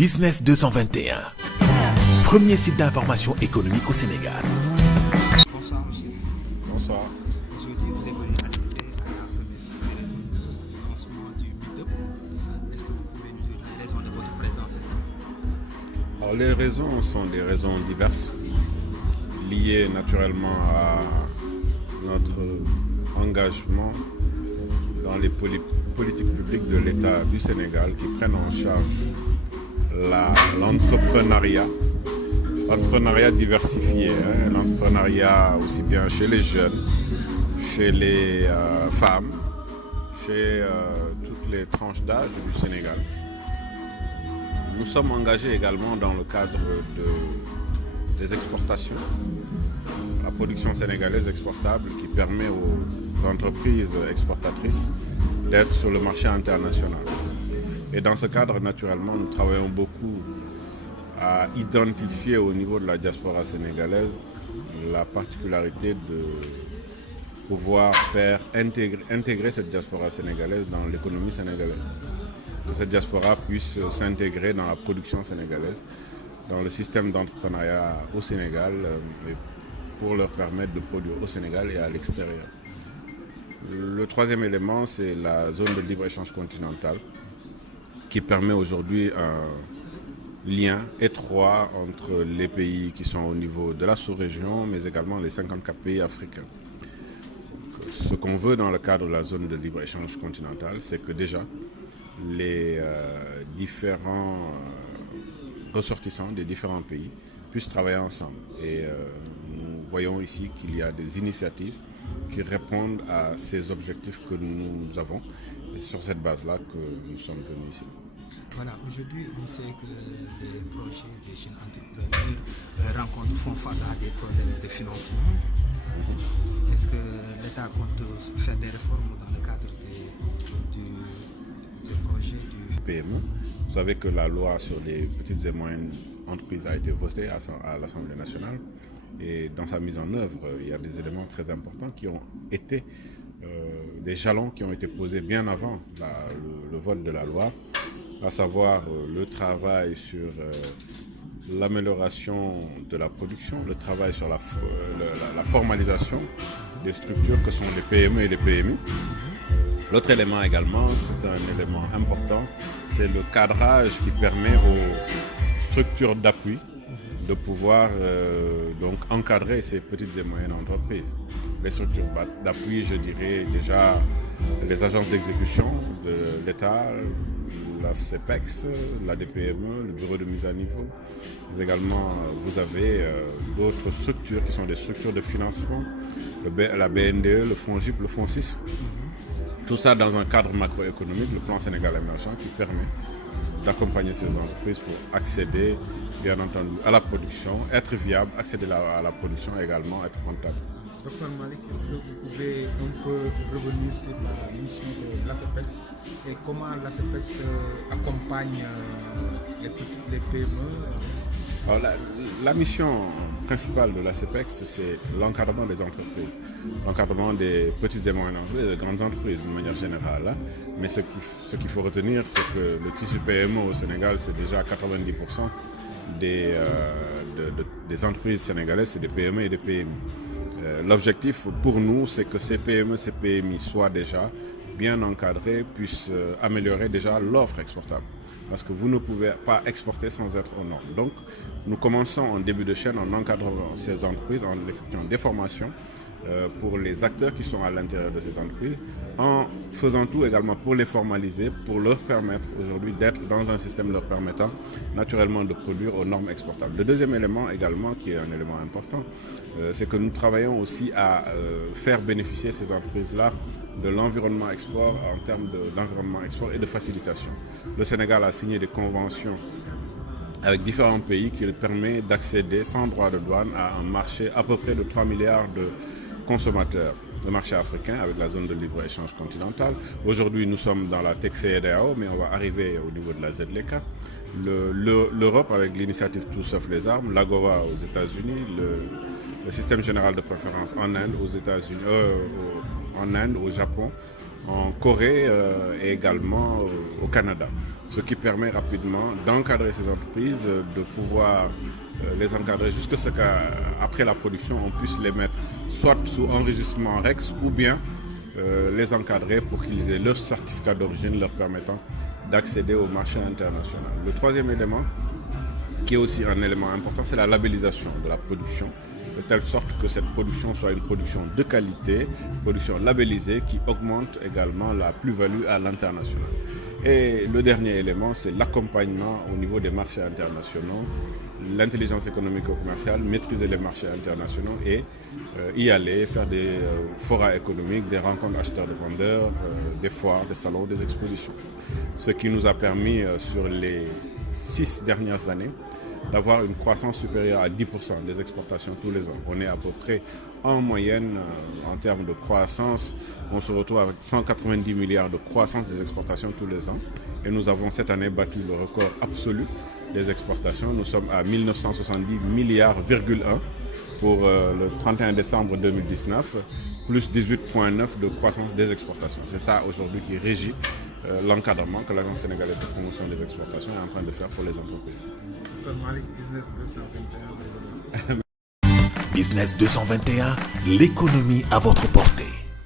Business 221, premier site d'information économique au Sénégal. Bonsoir monsieur. Bonsoir. Aujourd'hui vous êtes venu assister à la première cérémonie de lancement du Meetup. Est-ce que vous pouvez nous dire les raisons de votre présence ici? Alors les raisons sont des raisons diverses, liées naturellement à notre engagement dans les politiques publiques de l'État du Sénégal qui prennent en charge l'entrepreneuriat diversifié, l'entrepreneuriat aussi bien chez les jeunes, chez les femmes, chez toutes les tranches d'âge du Sénégal. Nous sommes engagés également dans le cadre des exportations, la production sénégalaise exportable qui permet aux entreprises exportatrices d'être sur le marché international. Et dans ce cadre, naturellement, nous travaillons beaucoup à identifier au niveau de la diaspora sénégalaise la particularité de pouvoir faire intégrer cette diaspora sénégalaise dans l'économie sénégalaise. Que cette diaspora puisse s'intégrer dans la production sénégalaise, dans le système d'entrepreneuriat au Sénégal, pour leur permettre de produire au Sénégal et à l'extérieur. Le troisième élément, c'est la zone de libre-échange continentale, qui permet aujourd'hui un lien étroit entre les pays qui sont au niveau de la sous-région, mais également les 54 pays africains. Donc, ce qu'on veut dans le cadre de la zone de libre-échange continentale, c'est que déjà, les différents ressortissants des différents pays puissent travailler ensemble. Et nous voyons ici qu'il y a des initiatives qui répondent à ces objectifs que nous avons. Et sur cette base-là que nous sommes venus ici. Voilà, aujourd'hui on sait que les projets des jeunes entrepreneurs font face à des problèmes de financement. Est-ce que l'État compte faire des réformes dans le cadre du projet du PME? Vous savez que la loi sur les petites et moyennes entreprises a été votée à l'Assemblée nationale. Et dans sa mise en œuvre, il y a des éléments très importants qui ont été des jalons qui ont été posés bien avant le vote de la loi, à savoir le travail sur l'amélioration de la production, le travail sur la formalisation des structures que sont les PME et les PMI. L'autre élément également, c'est un élément important, c'est le cadrage qui permet aux structures d'appui de pouvoir donc encadrer ces petites et moyennes entreprises. Les structures d'appui, je dirais déjà les agences d'exécution de l'État, la CEPEX, la DPME, le bureau de mise à niveau. Mais également, vous avez d'autres structures qui sont des structures de financement, la BNDE, le FONGIP, le FONSIS. Tout ça dans un cadre macroéconomique, le plan Sénégal émergent, qui permet d'accompagner ces entreprises pour accéder, bien entendu, à la production, être viable, accéder à la production et également être rentable. Docteur Malik, est-ce que vous pouvez un peu revenir sur la mission de l'ACEPEX et comment l'ACEPEX accompagne les PME? Alors, la mission principale de l'ACEPEX, c'est l'encadrement des entreprises, l'encadrement des petites et moyennes entreprises, des grandes entreprises d'une manière générale. Mais ce qu'il faut retenir, c'est que le tissu PME au Sénégal, c'est déjà 90% des entreprises sénégalaises, c'est des PME et des PMI. L'objectif pour nous, c'est que ces PME, ces PMI soient déjà bien encadrés, puissent améliorer déjà l'offre exportable. Parce que vous ne pouvez pas exporter sans être aux normes. Donc, nous commençons en début de chaîne en encadrant ces entreprises, en effectuant des formations pour les acteurs qui sont à l'intérieur de ces entreprises, en faisant tout également pour les formaliser, pour leur permettre aujourd'hui d'être dans un système leur permettant naturellement de produire aux normes exportables. Le deuxième élément également, qui est un élément important, c'est que nous travaillons aussi à faire bénéficier ces entreprises-là de l'environnement export en termes d'environnement export et de facilitation. Le Sénégal a signé des conventions avec différents pays qui permettent d'accéder sans droit de douane à un marché à peu près de 3 milliards de consommateurs, le marché africain avec la zone de libre-échange continentale. Aujourd'hui, nous sommes dans la TEC-CEDEAO, mais on va arriver au niveau de la ZLECA. L'Europe avec l'initiative Tout sauf les armes, l'AGOA aux États-Unis, le système général de préférence en Inde, aux États-Unis, en Inde, au Japon, en Corée et également au Canada. Ce qui permet rapidement d'encadrer ces entreprises, de pouvoir les encadrer jusqu'à ce qu'après la production, on puisse les mettre soit sous enregistrement REX ou bien les encadrer pour qu'ils aient leur certificat d'origine leur permettant d'accéder au marché international. Le troisième élément, qui est aussi un élément important, c'est la labellisation de la production, de telle sorte que cette production soit une production de qualité, production labellisée qui augmente également la plus-value à l'international. Et le dernier élément, c'est l'accompagnement au niveau des marchés internationaux, l'intelligence économique et commerciale, maîtriser les marchés internationaux et y aller, faire des forats économiques, des rencontres acheteurs de vendeurs, des foires, des salons, des expositions. Ce qui nous a permis sur les 6 dernières années d'avoir une croissance supérieure à 10% des exportations tous les ans. On est à peu près en moyenne en termes de croissance, on se retrouve avec 190 milliards de croissance des exportations tous les ans. Et nous avons cette année battu le record absolu des exportations. Nous sommes à 1970 milliards, pour le 31 décembre 2019, plus 18,9 de croissance des exportations. C'est ça aujourd'hui qui régit l'encadrement que l'Agence sénégalaise de promotion des exportations est en train de faire pour les entreprises. Business 221, l'économie à votre portée.